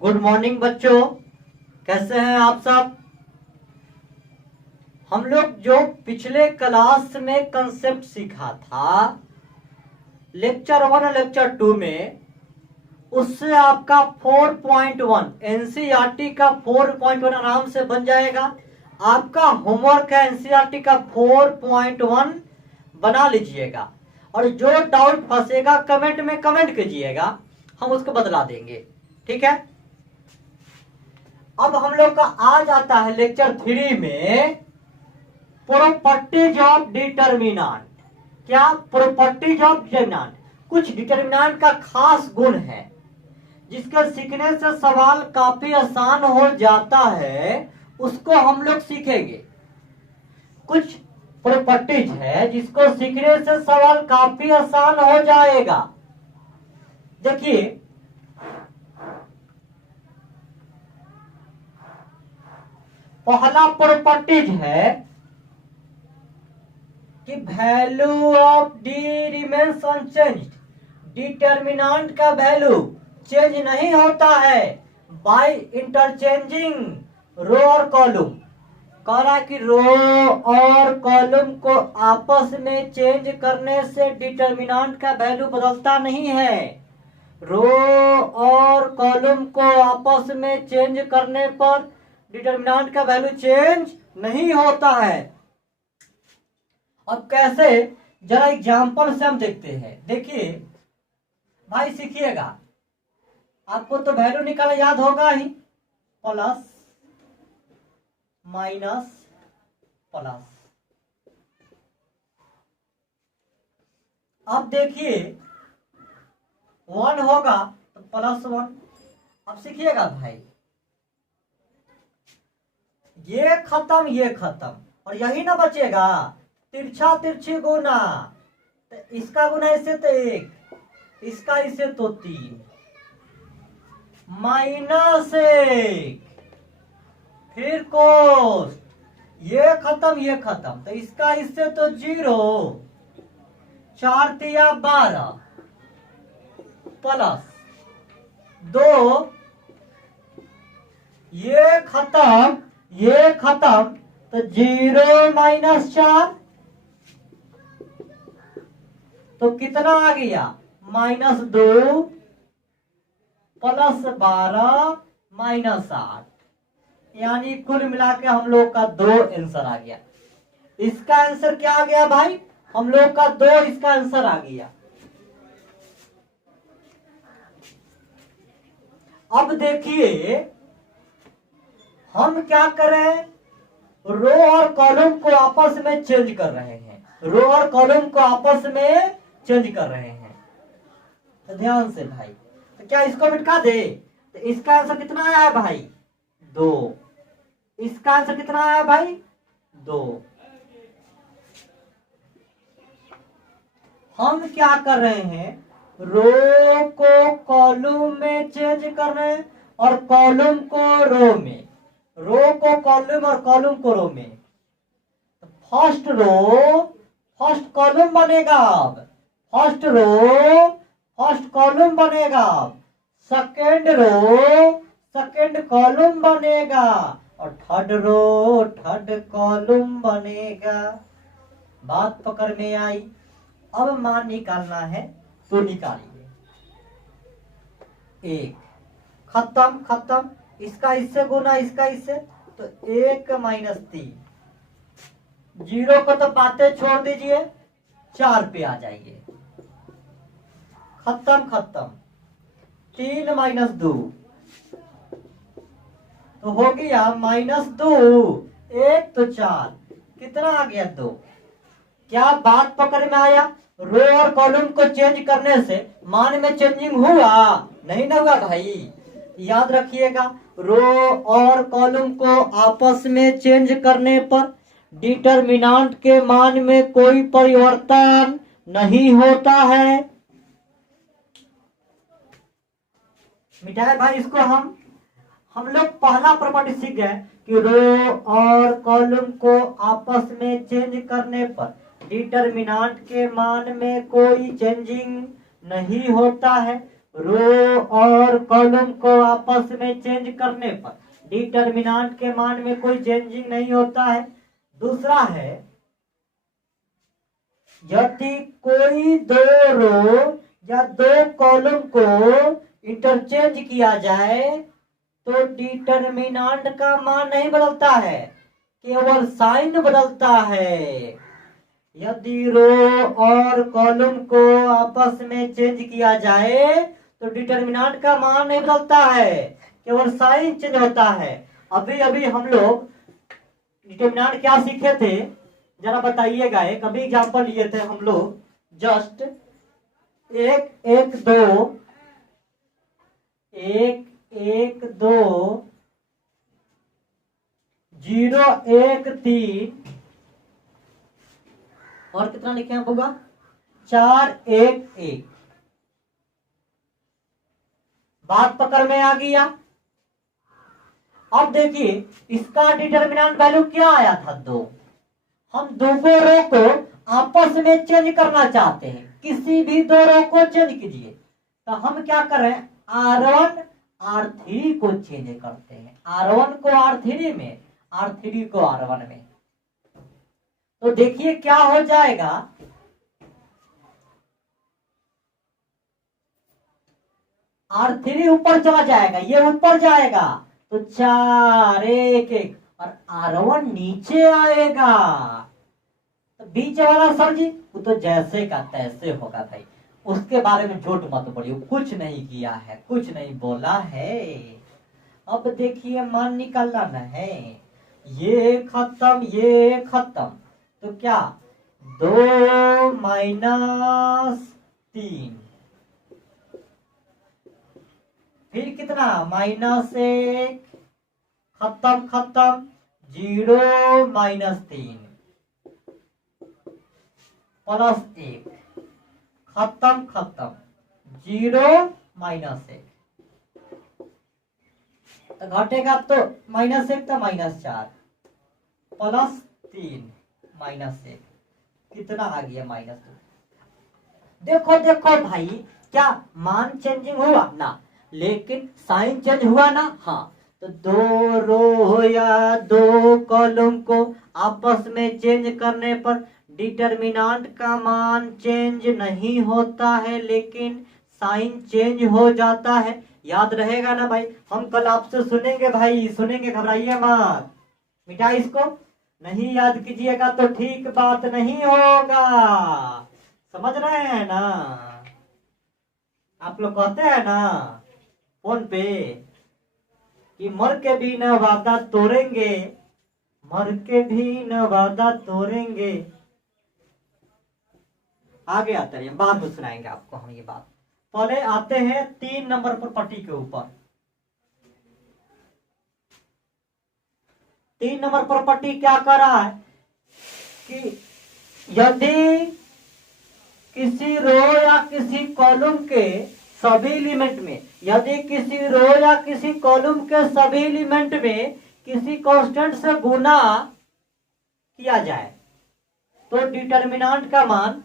Good morning बच्चों, कैसे हैं आप सब। हम लोग जो पिछले क्लास में कंसेप्ट सीखा था लेक्चर 1 और लेक्चर 2 में, उससे आपका 4.1 एनसीईआरटी का 4.1 आराम से बन जाएगा। आपका होमवर्क है एनसीईआरटी का 4.1 बना लीजिएगा और जो डाउट फंसेगा कमेंट में कमेंट कीजिएगा, हम उसको बदला देंगे, ठीक है। अब हम लोग का आज आता है लेक्चर 3 में प्रॉपर्टीज ऑफ डिटर्मिनेंट। क्या प्रॉपर्टीज ऑफ डिटर्मिनेंट? कुछ डिटर्मिनेंट का खास गुण है जिसके सीखने से सवाल काफी आसान हो जाता है, उसको हम लोग सीखेंगे। कुछ प्रॉपर्टीज है जिसको सीखने से सवाल काफी आसान हो जाएगा। देखिए, पहला प्रॉपर्टीज है कि value of D remains unchanged. Determinant का वैल्यू चेंज नहीं होता है बाय इंटरचेंजिंग रो और कॉलम। कह रहा है कि रो और कॉलम को आपस में चेंज करने से डिटर्मिनेंट का वैल्यू बदलता नहीं है। रो और कॉलम को आपस में चेंज करने पर डिटर्मिनेंट का वैल्यू चेंज नहीं होता है। अब कैसे, जरा एग्जांपल से हम देखते हैं। देखिए भाई, सीखिएगा, आपको तो वैल्यू निकालना याद होगा ही, प्लस माइनस प्लस। अब देखिए 1 होगा तो +1। अब सीखिएगा भाई, ये खत्म और यही ना बचेगा। तिरछा तिरछी गुना, तो इसका गुना इससे तो 1, इसका इससे तो 3, -1, फिर कोस, ये खत्म, तो इसका इससे तो 0, 4 तिया 12 प्लस 2, ये खत्म तो 0 -4, तो कितना आ गया? -2 +12 -8, यानी कुल मिला के हम लोग का 2 आंसर आ गया। इसका आंसर क्या आ गया भाई? हम लोग का 2 इसका आंसर आ गया। अब देखिए हम क्या कर रहे हैं, रो और कॉलम को आपस में चेंज कर रहे हैं। रो और कॉलम को आपस में चेंज कर रहे हैं, तो ध्यान से भाई। तो क्या इसको मिटा दे? तो इसका आंसर कितना आया है भाई? 2। इसका आंसर कितना आया है भाई? 2। हम क्या कर रहे हैं, रो को कॉलम में चेंज कर रहे हैं और कॉलम को रो में। रो को कॉलम और कॉलम को रो में। फर्स्ट रो फर्स्ट कॉलम बनेगा, अब फर्स्ट रो फर्स्ट कॉलम बनेगा, सेकेंड रो सेकेंड कॉलम बनेगा और थर्ड रो थर्ड कॉलम बनेगा। बात पकड़ में आई? अब मान निकालना है तो निकालिए। 1 खत्म, इसका इससे गुना, इसका इससे, तो 1 -3। 0 को तो बातें छोड़ दीजिए, 4 पे आ जाइए। खत्म 3 -2 तो हो गया -2, 1 तो 4, कितना आ गया? 2। क्या बात पकड़ में आया? रो और कॉलम को चेंज करने से मान में चेंजिंग हुआ? नहीं ना हुआ भाई। याद रखिएगा, रो और कॉलम को आपस में चेंज करने पर डिटर्मिनेंट के मान में कोई परिवर्तन नहीं होता है। मिटाए भाई इसको। हम लोग पहला प्रॉपर्टी सीख गए कि रो और कॉलम को आपस में चेंज करने पर डिटर्मिनेंट के मान में कोई चेंजिंग नहीं होता है। रो और कॉलम को आपस में चेंज करने पर डिटर्मिनेंट के मान में कोई चेंजिंग नहीं होता है। दूसरा है, यदि कोई दो रो या दो कॉलम को इंटरचेंज किया जाए तो डिटर्मिनेंट का मान नहीं बदलता है, केवल साइन बदलता है। यदि रो और कॉलम को आपस में चेंज किया जाए तो डिटर्मिनेंट का मान नहीं बदलता है, केवल साइन चेंज होता है। अभी अभी हम लोग डिटर्मिनेंट क्या सीखे थे, जरा बताइएगा। एक अभी एग्जांपल लिए थे हम लोग, जस्ट 1 1 2 1 1 2 0 1 3 और कितना लिखे हैं होगा 4 1 1। बात पकड़ में आ गया। अब देखिए इसका डिटर्मिनेंट वैल्यू क्या आया था 2। हम दो रो को आपस में चेंज करना चाहते हैं, किसी भी दो रो को चेंज कीजिए तो हम क्या करें, R1 R3 को चेंज करते हैं, R1 को R3 में, R3 को R1 में। तो देखिए क्या हो जाएगा, R3 ऊपर चला जाएगा, ये ऊपर जाएगा तो 4 1 1 और R1 नीचे आएगा। तो बीच वाला सर जी वो तो जैसे का तैसे होगा भाई, उसके बारे में झूठ मत बोलिए, कुछ नहीं किया है, कुछ नहीं बोला है। अब देखिए मान निकालना न है, ये खत्म ये खत्म, तो क्या 2 -3 फिर कितना -1 खत्म खत्म 0 -3 +1 खत्म खत्म 0 -1। तो घटेगा तो -1 तो -4 +3 -1 कितना आ गया -2। देखो देखो भाई, क्या मान चेंजिंग हुआ ना, लेकिन साइन चेंज हुआ ना। हाँ, तो दो रो या दो कॉलम को आपस में चेंज करने पर डिटर्मिनेंट का मान चेंज नहीं होता है, लेकिन साइन चेंज हो जाता है। याद रहेगा ना भाई, हम कल आपसे सुनेंगे भाई, सुनेंगे, घबराइए मत। मिटा इसको, नहीं याद कीजिएगा तो ठीक बात नहीं होगा। समझ रहे हैं ना, आप लोग कहते हैं ना फोन पे कि मर के भी न वादा तोड़ेंगे, मर के भी न वादा तोड़ेंगे। आगे आते हैं, बाद में सुनाएंगे आपको हम ये बात। पहले आते हैं 3 नंबर पर पट्टी के ऊपर। 3 नंबर पर पट्टी क्या कर रहा है कि यदि किसी रो या किसी कॉलम के सभी एलिमेंट में, यदि किसी रो या किसी कॉलम के सभी एलिमेंट में किसी कांस्टेंट से गुना किया जाए तो डिटर्मिनेंट का मान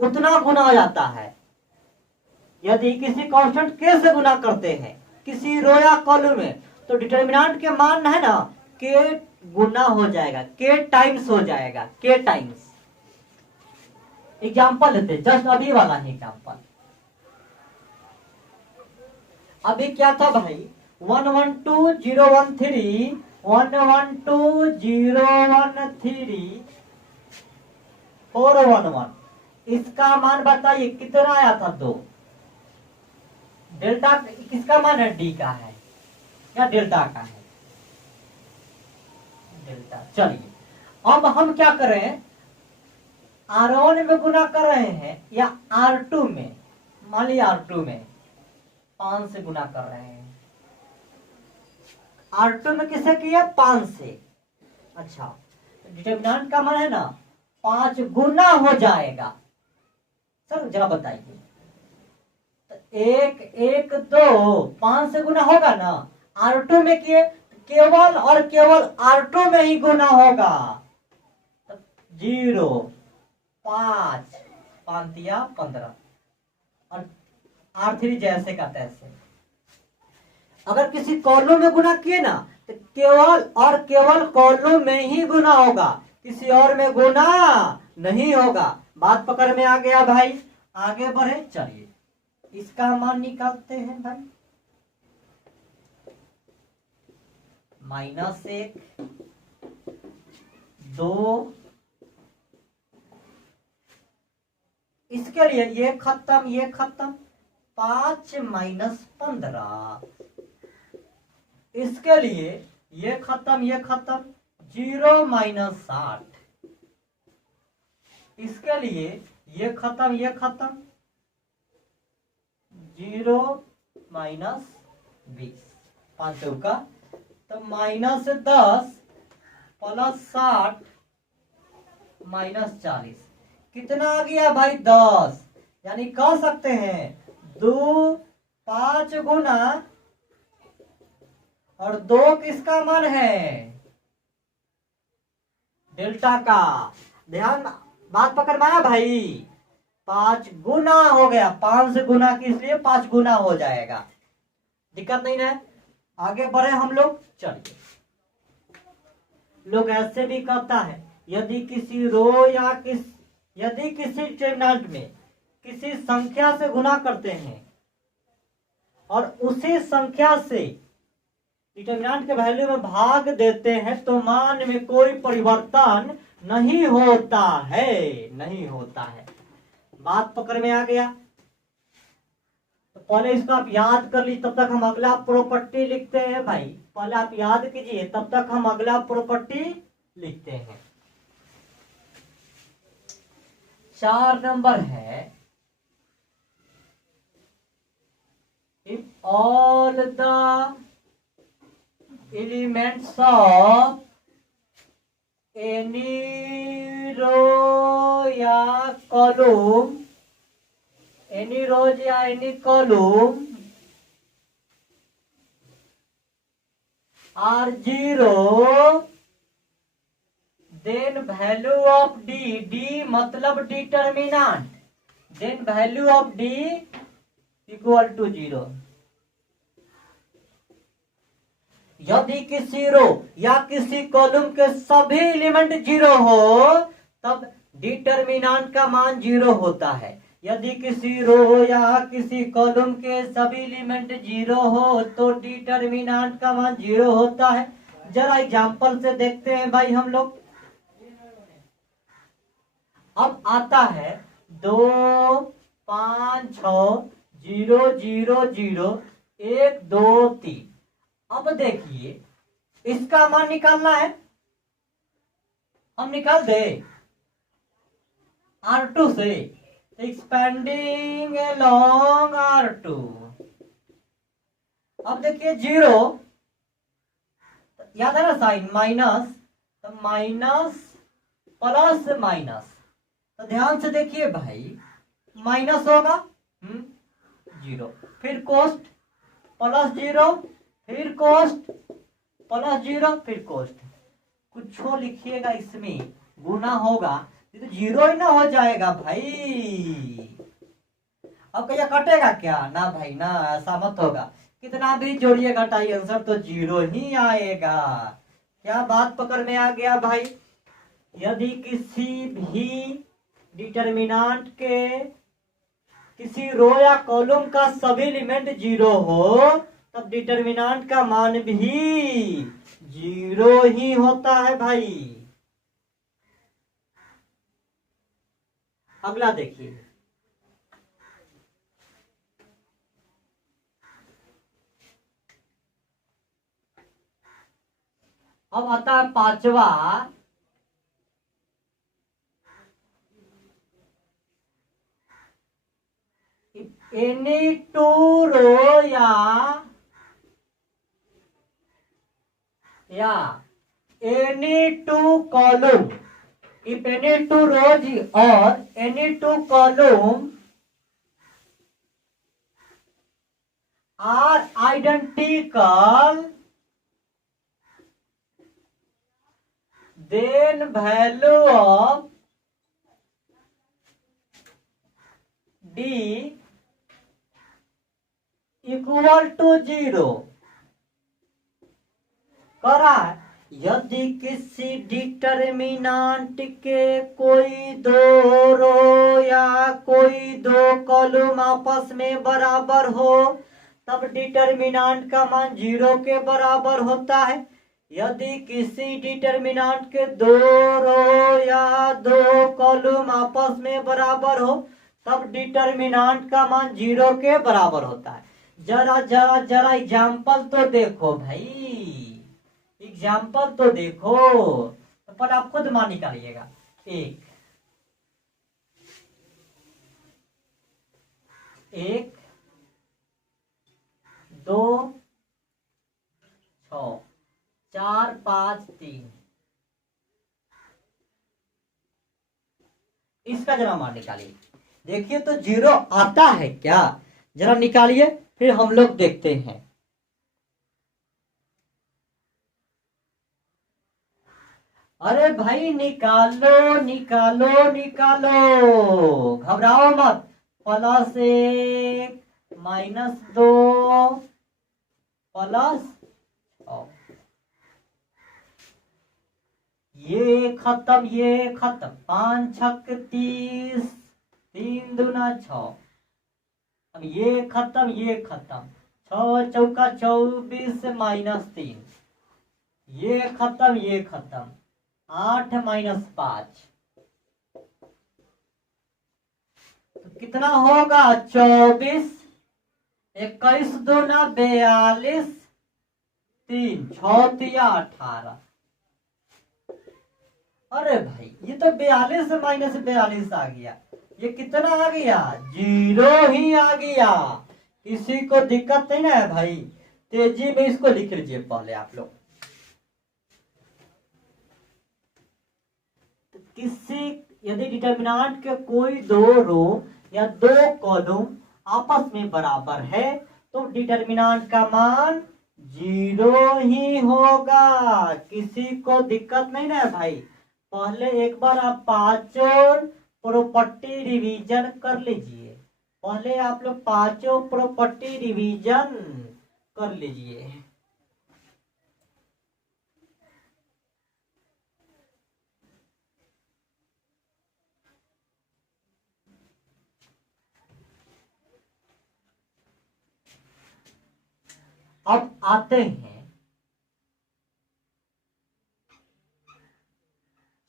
उतना गुना हो जाता है। यदि किसी कांस्टेंट के से गुना करते हैं किसी रो या कॉलम में तो डिटर्मिनेंट के मान है ना के गुना हो जाएगा, के टाइम्स हो जाएगा, के टाइम्स। एग्जाम्पल लेते, जस्ट अभी वाला ही एग्जाम्पल। अभी क्या था भाई, 1 1 2 0 1 3 1 1 2 0 1 3 4 1 1। इसका मान बताइए कितना आया था 2। डेल्टा किसका मान है, डी का है या डेल्टा का है, डेल्टा। चलिए अब हम क्या करें, R1 में गुना कर रहे हैं या R2 में, मान लिया R2 में 5 से गुना कर रहे हैं। R2 में किसे किया, 5 से। अच्छा, डिटर्मिनेंट का मान है ना 5 गुना हो जाएगा। सर जरा बताइए, तो 1 1 2 5 से गुना होगा ना, R2 में किए केवल और केवल R2 में ही गुना होगा। 0 5 5 15 और R3 जैसे का तैसे। अगर किसी कॉलम में गुना किए ना तो केवल और केवल कॉलम में ही गुना होगा, किसी और में गुना नहीं होगा। बात पकड़ में आ गया भाई। आगे बढ़े, चलिए इसका मान निकालते हैं भाई। -1, 2, इसके लिए ये खत्म 5 - 15, इसके लिए ये खत्म 0 - 60, इसके लिए ये खत्म 0 - 20, 5 का तो -10 + 60 - 40, कितना आ गया भाई 10। यानी कह सकते हैं 2 5 गुना और 2 किसका मान है, डेल्टा का। ध्यान, बात पकड़ में आया भाई। 5 गुना हो गया, 5 से गुना की इसलिए 5 गुना हो जाएगा, दिक्कत नहीं है। आगे बढ़े हम लोग, चलिए। लोग ऐसे भी कहता है यदि किसी रो या यदि किसी डिटरमिनेंट में किसी संख्या से गुना करते हैं और उसी संख्या से डिटरमिनेंट के वैल्यू में भाग देते हैं तो मान में कोई परिवर्तन नहीं होता है। बात पकड़ में आ गया। तो पहले इसको आप याद कर लीजिए, तब तक हम अगला प्रॉपर्टी लिखते हैं भाई। पहले आप याद कीजिए, तब तक हम अगला प्रॉपर्टी लिखते हैं। 4 नंबर है, if all the elements of any row या कॉलम, एनी रोज या any column are 0, then value of D मतलब determinant, then value of D equal to 0। यदि किसी रो या किसी कॉलम के सभी एलिमेंट 0 हो तब डिटरमिनेंट का मान 0 होता है। यदि किसी रो या किसी कॉलम के सभी एलिमेंट 0 हो तो डिटरमिनेंट का मान 0 होता है। जरा एग्जांपल से देखते हैं भाई हम लोग। अब आता है 2 5 6 0 0 0 1 2 3। अब देखिए इसका मान निकालना है, हम निकाल दे R2 से, एक्सपेंडिंग अलोंग R2। अब देखिए 0, याद है ना साइन माइनस, तो माइनस प्लस माइनस, तो ध्यान से देखिए भाई, माइनस होगा 0, फिर कोस्ट प्लस 0, फिर कोस्ट प्लस 0, फिर कोस्ट। कुछ लिखिएगा इसमें, गुना होगा ये तो 0 ही ना हो जाएगा भाई। अब क्या कटेगा क्या, ना भाई ना, ऐसा मत होगा। कितना भी जोड़िए घटाइए आंसर तो 0 ही आएगा। क्या बात पकड़ में आ गया भाई। यदि किसी भी डिटरमिनेंट के किसी रो या कॉलम का सभी एलिमेंट 0 हो तब डिटरमिनेंट का मान भी 0 ही होता है भाई। अगला देखिए, अब आता है 5वां, एनी टू रो या any two column, if any two rows और any two column are identical then value of d equal to 0 कर रहा है। यदि किसी डिटर्मिनांट के कोई दो रो या कोई दो कॉलम आपस में बराबर हो तब डिटर्मिनांट का मान 0 के बराबर होता है। यदि किसी डिटर्मिनांट के दो रो या दो कॉलम आपस में बराबर हो तब डिटर्मिनांट का मान 0 के बराबर होता है। जरा जरा जरा एग्जाम्पल तो देखो भाई, एग्जाम्पल तो देखो, तो पर आप खुद मान निकालिएगा। 1 2 6 4 5 3, इसका जरा मान निकालिए। देखिए तो 0 आता है क्या, जरा निकालिए फिर हम लोग देखते हैं। अरे भाई निकालो निकालो निकालो, घबराओ मत। +1 -2 प्लस ये खत्म ये खत्म, 5 छक 30, 3 दूना 6। अब ये खत्म ये खत्म, 6 चौका 24 -3, ये खत्म ये खत्म, 8 -5, तो कितना होगा 24, 21 दूना 42, 3 6 तिया 18। अरे भाई ये तो 42 -42 आ गया, ये कितना आ गया 0 ही आ गया। किसी को दिक्कत नहीं ना है भाई, तेजी में इसको लिख लीजिए पहले आप लोग। किसी यदि डिटर्मिनेंट के कोई दो रो या दो कॉलम आपस में बराबर है तो डिटर्मिनेंट का मान 0 ही होगा। किसी को दिक्कत नहीं ना है भाई। पहले एक बार आप पांचों प्रॉपर्टी रिवीजन कर लीजिए, पहले आप लोग पांचों प्रॉपर्टी रिवीजन कर लीजिए। अब आते हैं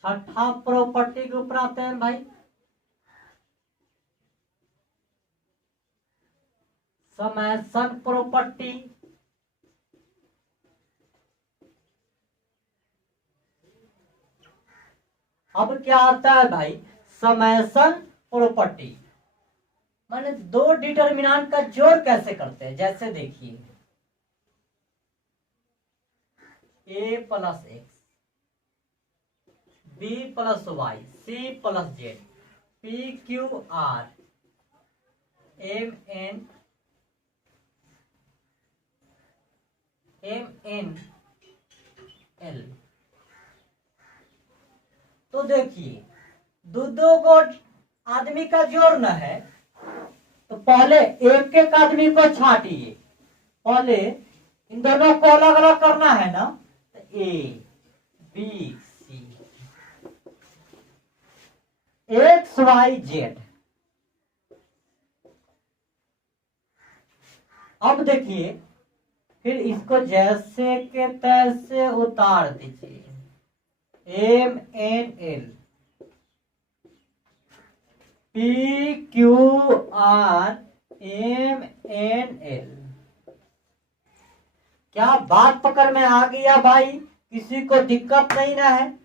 छठा प्रॉपर्टी के ऊपर आते हैं भाई, समेशन प्रॉपर्टी। अब क्या आता है भाई, समेशन प्रॉपर्टी माने दो डिटर्मिनेंट का जोड़ कैसे करते हैं। जैसे देखिए a + x, b + y, c + z, p q r m n l। तो देखिए दो को आदमी का जोड़ना है तो पहले एक एक आदमी को छाटिए, पहले इन दोनों को अलग अलग करना है ना, तो A B C X Y Z. अब देखिए फिर इसको जैसे के तैसे उतार दीजिए, M N L P Q R M N L. क्या बात पकड़ में आ गया भाई, किसी को दिक्कत नहीं ना है।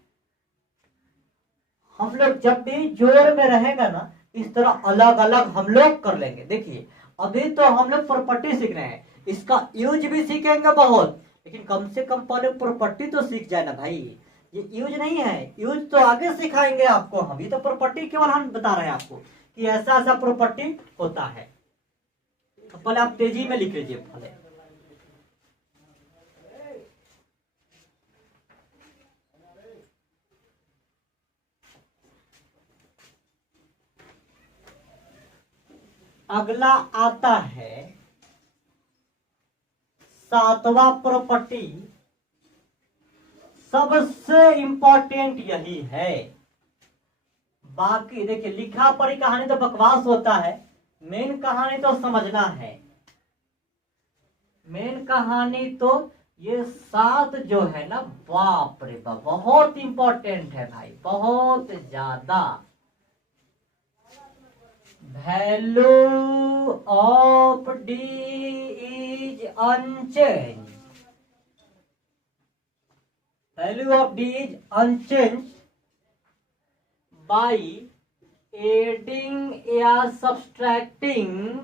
हम लोग जब भी जोड़ में रहेगा ना इस तरह अलग अलग हम लोग कर लेंगे। देखिए अभी तो हम लोग प्रॉपर्टी सीख रहे हैं, इसका यूज भी सीखेंगे बहुत, लेकिन कम से कम पहले प्रॉपर्टी तो सीख जाए ना भाई। ये यूज नहीं है, यूज तो आगे सिखाएंगे आपको हम, ये तो प्रॉपर्टी केवल हम बता रहे हैं आपको कि ऐसा ऐसा प्रॉपर्टी होता है। तो पहले आप तेजी में लिख लीजिए पहले। अगला आता है सातवां प्रॉपर्टी सबसे इंपॉर्टेंट यही है। बाकी देखिए लिखा पढ़ी कहानी तो बकवास होता है, मेन कहानी तो समझना है। मेन कहानी तो ये 7 जो है ना, बाप रे बाप बहुत इंपॉर्टेंट है भाई, बहुत ज्यादा। Value of D is unchange, value of D is unchange by adding या सब्सट्रैक्टिंग,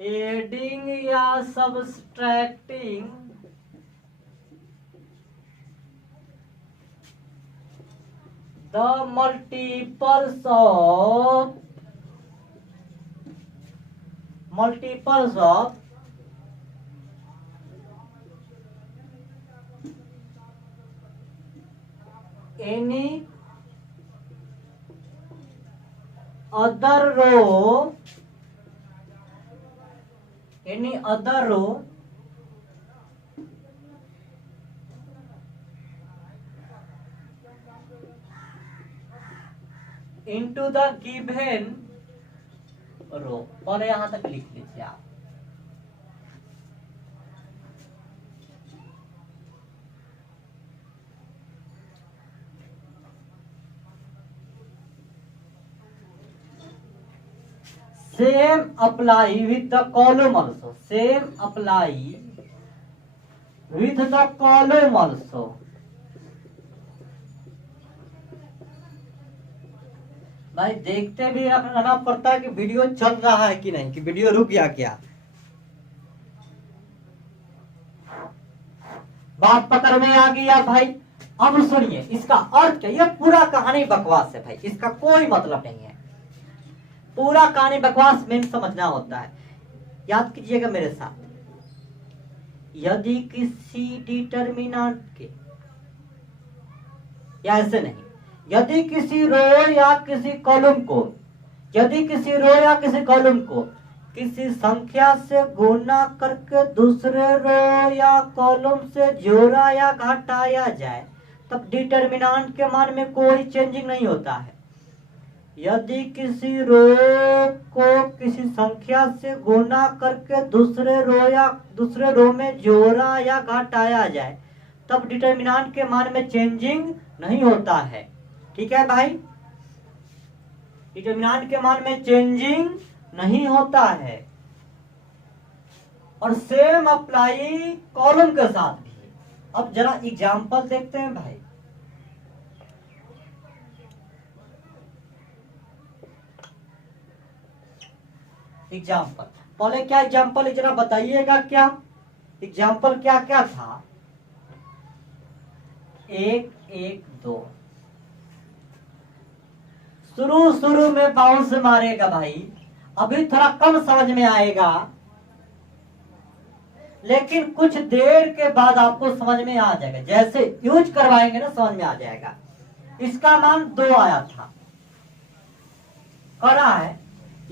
एडिंग या subtracting the multiples of any other row, into the given row। पहले यहां तक लिख लीजिए आप। Same apply with the column also, same apply with the column also। भाई देखते भी रहना पड़ता है कि वीडियो चल रहा है कि नहीं, कि वीडियो रुक गया क्या। बात पकड़ में आ गया भाई। अब सुनिए इसका अर्थ क्या, ये पूरा कहानी बकवास है भाई, इसका कोई मतलब नहीं है। पूरा कहानी बकवास में समझना होता है। याद कीजिएगा मेरे साथ, यदि किसी डिटर्मिनेंट के, या ऐसे नहीं, यदि किसी रो या किसी कॉलम को, यदि किसी रो या किसी कॉलम को किसी संख्या से गुणा करके दूसरे रो या कॉलम से जोड़ा या घटाया जाए तब डिटर्मिनेंट के मान में कोई चेंजिंग नहीं होता है। यदि किसी रो को किसी संख्या से गुणा करके दूसरे रो में जोड़ा या घटाया जाए तब डिटर्मिनेंट के मान में चेंजिंग नहीं होता है। ठीक है भाई, डिटर्मिनेंट के मान में चेंजिंग नहीं होता है। और सेम अप्लाई कॉलम के साथ भी। अब जरा एग्जांपल देखते हैं भाई। एग्जांपल, पहले क्या एग्जांपल है जरा बताइएगा, क्या एग्जांपल क्या क्या था। 1 1 2। शुरू में बाउंस मारेगा भाई, अभी थोड़ा कम समझ में आएगा, लेकिन कुछ देर के बाद आपको समझ में आ जाएगा। जैसे यूज करवाएंगे ना समझ में आ जाएगा। इसका मान 2 आया था, करा है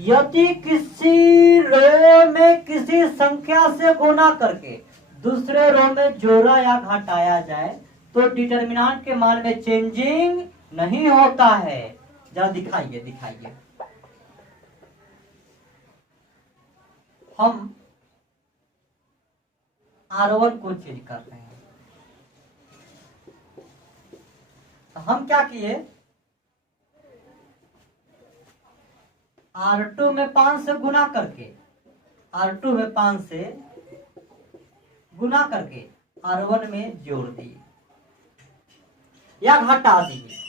यदि किसी रो में किसी संख्या से गुणा करके दूसरे रो में जोड़ा या घटाया जाए तो डिटर्मिनेंट के मान में चेंजिंग नहीं होता है। जरा दिखाइए। हम R1 को चेंज कर रहे हैं, तो हम क्या किए, R2 में 5 से गुना करके, R2 में 5 से गुना करके R1 में जोड़ दिए या घटा दिए,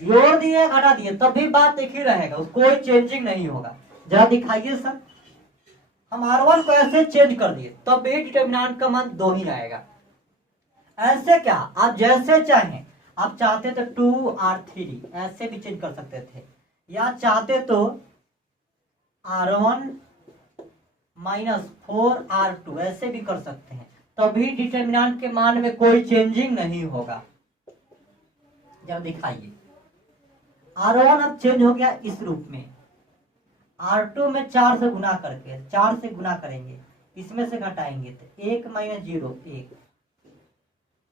जोड़ दिए घटा दिए, तब भी बात एक ही रहेगा, कोई चेंजिंग नहीं होगा। जरा दिखाइए सर, हम R1 को ऐसे चेंज कर दिए तब भी डिटर्मिनेंट का मान 2 ही आएगा। ऐसे क्या, आप जैसे चाहें, आप चाहते तो 2R3 ऐसे भी चेंज कर सकते थे, या चाहते तो R1 - 4R2 ऐसे भी कर सकते हैं, तभी डिटर्मिनेंट के मान में कोई चेंजिंग नहीं होगा। जब दिखाइए, R1 अब चेंज हो गया इस रूप में, R2 में 4 से गुना करके, 4 से गुना करेंगे इसमें से घटाएंगे तो 1 माइनस 0 1,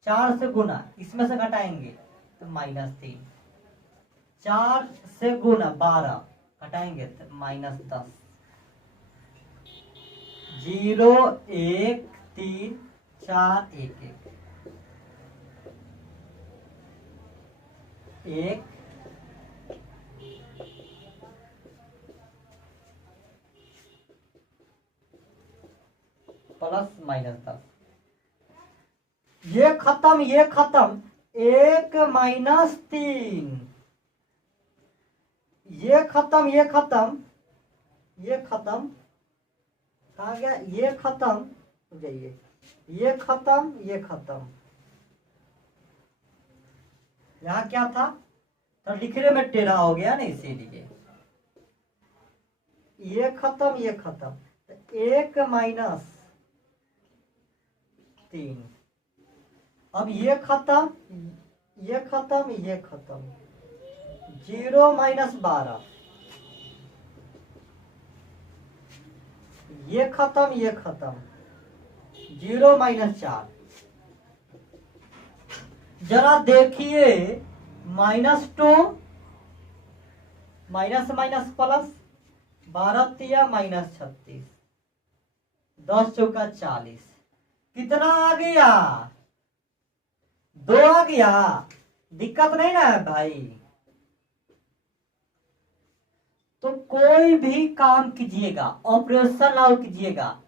4 से गुना इसमें से घटाएंगे तो -3, 4 से गुना 12 घटाएंगे तो -10, 0 1 3 4 1 1 प्लस -10, ये खत्म 1 -3, ये खत्म कहा गया, ये खत्म जाइए, ये खत्म यहाँ क्या था तो लिखने में टेढ़ा हो गया ना, इसीलिए ये खत्म 1 -3, अब ये खत्म 0 -12, ये खत्म 0 -4, जरा देखिए -2 माइनस माइनस प्लस, 12 तिया -36, 10 चौका 40, कितना आ गया 2 आ गया, दिक्कत नहीं ना है भाई। तो कोई भी काम कीजिएगा, ऑपरेशन लागू कीजिएगा,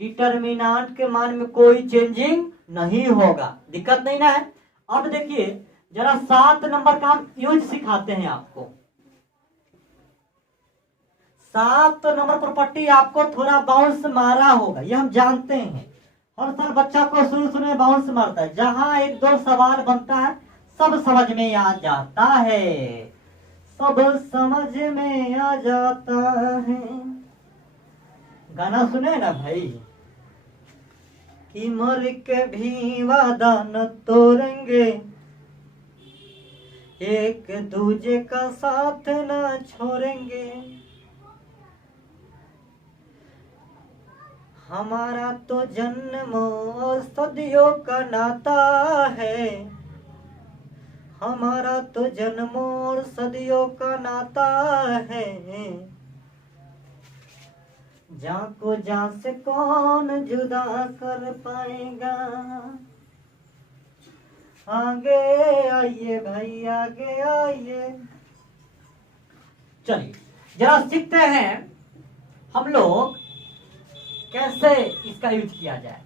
डिटर्मिनेंट के मान में कोई चेंजिंग नहीं होगा, दिक्कत नहीं ना है। अब देखिए जरा 7 नंबर का हम यूज सिखाते हैं आपको। 7 नंबर प्रॉपर्टी आपको थोड़ा बाउंस मारा होगा, ये हम जानते हैं, हर साल बच्चा को शुरू में बाउंस मारता है, जहां 1-2 सवाल बनता है सब समझ में आ जाता है, सब समझ में आ जाता है। गाना सुने ना भाई, कि मर के भी वादा न तोड़ेंगे, एक दूजे का साथ न छोड़ेंगे, हमारा तो जन्मों और सदियों का नाता है, हमारा तो जन्मों और सदियों का नाता है, जान को जान से कौन जुदा कर पाएगा। आगे आइए भाई आगे आइए। चलिए जरा सीखते हैं हम लोग कैसे इसका यूज किया जाए।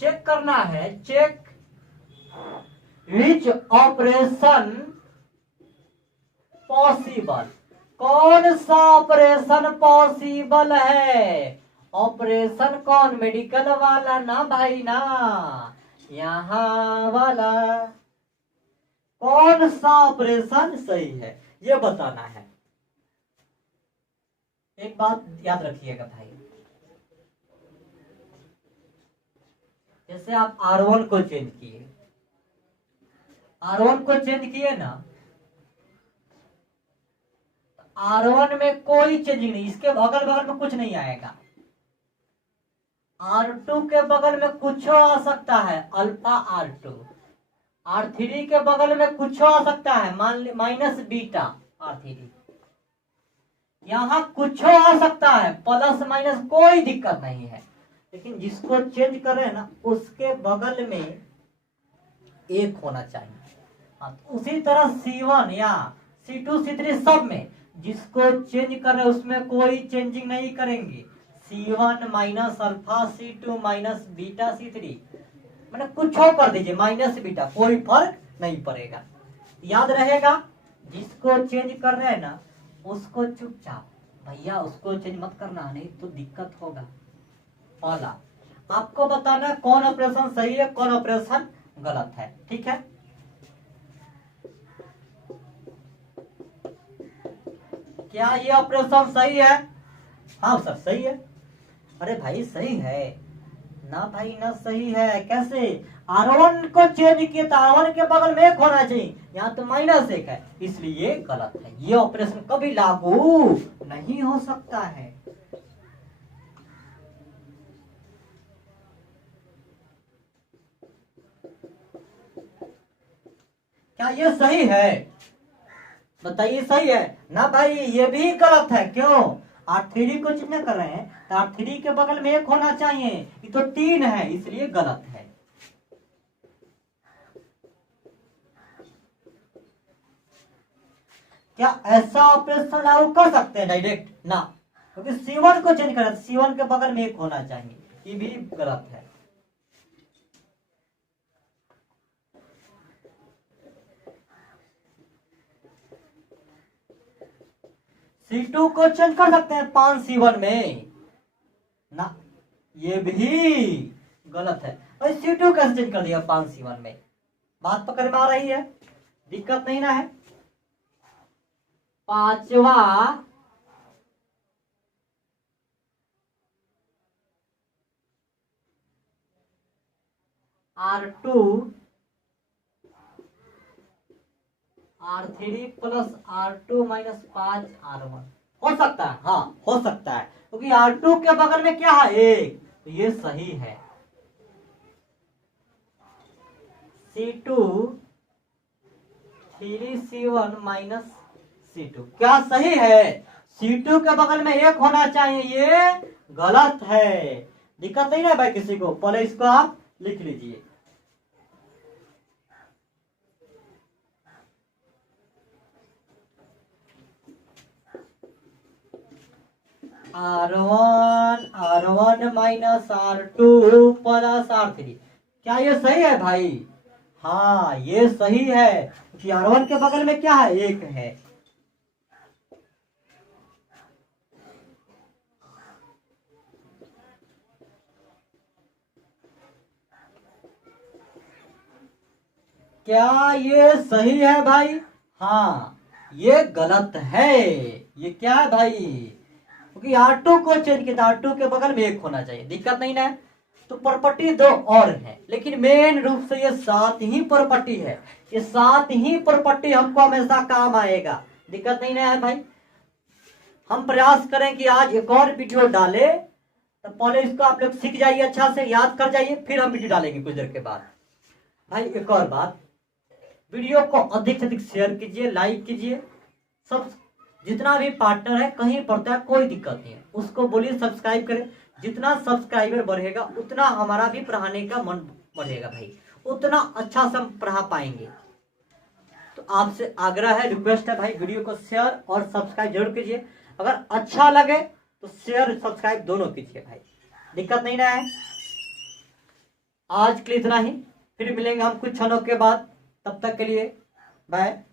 चेक करना है, चेक विच ऑपरेशन पॉसिबल, कौन सा ऑपरेशन पॉसिबल है। ऑपरेशन कौन, मेडिकल वाला ना भाई ना, यहाँ वाला, कौन सा ऑपरेशन सही है ये बताना है। एक बात याद रखिएगा भाई, जैसे आप R1 को चेंज किए, R1 को चेंज किए ना, R1 में कोई चेंजिंग नहीं, इसके बगल बगल में कुछ नहीं आएगा। R2 के बगल में कुछ आ सकता है, अल्फा R2, R3 के बगल में कुछ आ सकता है, माइनस बीटा R3, यहां कुछ आ सकता है, प्लस माइनस कोई दिक्कत नहीं है, लेकिन जिसको चेंज करें ना उसके बगल में एक होना चाहिए। उसी तरह C1 या C2 C3 सब में जिसको चेंज कर रहे उसमें कोई चेंजिंग नहीं करेंगे, C1 minus alpha C2 minus beta C3, मैंने कुछ और कर दीजिए माइनस बीटा, कोई फर्क नहीं पड़ेगा। याद रहेगा, जिसको चेंज कर रहे हैं ना उसको चुपचाप, भैया उसको चेंज मत करना, नहीं तो दिक्कत होगा। पहला आपको बताना कौन ऑपरेशन सही है कौन ऑपरेशन गलत है, ठीक है। क्या ये ऑपरेशन सही है? हाँ सर सही है। अरे भाई सही है ना भाई ना, सही है कैसे? R1 को चेंज किया तो R1 के बगल में एक होना चाहिए, यहाँ तो -1 है, इसलिए ये गलत है। ये ऑपरेशन कभी लागू नहीं हो सकता है। क्या ये सही है? बताइए सही है ना भाई? ये भी गलत है। क्यों? R3 को चिन्ह कर रहे हैं तो R3 के बगल में 1 होना चाहिए, ये तो 3 है, इसलिए गलत है। क्या ऐसा ऑपरेशन लागू कर सकते हैं डायरेक्ट? ना, क्योंकि C1 को चेंज कर, C1 के बगल में 1 होना चाहिए, ये भी गलत है। C2 को चेंज कर सकते हैं 5C1 में? ना, ये भी गलत है। और C2 कैसे चेंज कर दिया 5C1 में? बात पकड़ में आ रही है? दिक्कत नहीं ना है? पांचवा R2 R3 plus R2 minus 5 R1 हो सकता है। हाँ, हो सकता है, क्योंकि R2 के बगल में क्या है? 1, तो ये सही है। C2 3C1 माइनस C2 क्या सही है? C2 के बगल में 1 होना चाहिए, ये गलत है। दिक्कत नहीं है भाई किसी को? पहले इसको आप लिख लीजिए। R1 minus R2 plus R3 क्या ये सही है भाई? हाँ, ये सही है, क्योंकि R1 के बगल में क्या है? 1 है। क्या ये सही है भाई? हाँ, ये गलत है। ये क्या है भाई? क्योंकि R2 को चेंज किया, R2 के बगल में 1 होना चाहिए। दिक्कत नहीं ना? तो प्रॉपर्टी 2 और है, लेकिन मेन रूप से ये 7 ही प्रॉपर्टी है। ये 7 ही प्रॉपर्टी हमको हमेशा काम आएगा। दिक्कत नहीं ना है भाई? हम प्रयास करें कि आज एक और वीडियो डाले, तो पहले इसको आप लोग सीख जाइए, अच्छा से याद कर जाइए, फिर हम वीडियो डालेंगे कुछ देर के बाद। भाई एक और बात, वीडियो को अधिक से अधिक शेयर कीजिए, लाइक कीजिए। सब जितना भी पार्टनर है कहीं पढ़ता है, कोई दिक्कत नहीं है, उसको बोलिए सब्सक्राइब करें। जितना सब्सक्राइबर बढ़ेगा उतना हमारा भी पढ़ाने का मन बढ़ेगा भाई, उतना अच्छा से हम पढ़ा पाएंगे। तो आपसे आग्रह है, रिक्वेस्ट है भाई, वीडियो को शेयर और सब्सक्राइब जरूर कीजिए। अगर अच्छा लगे तो शेयर सब्सक्राइब दोनों कीजिए भाई, दिक्कत नहीं ना है? आज के लिए इतना ही, फिर मिलेंगे हम कुछ क्षणों के बाद। तब तक के लिए बाय।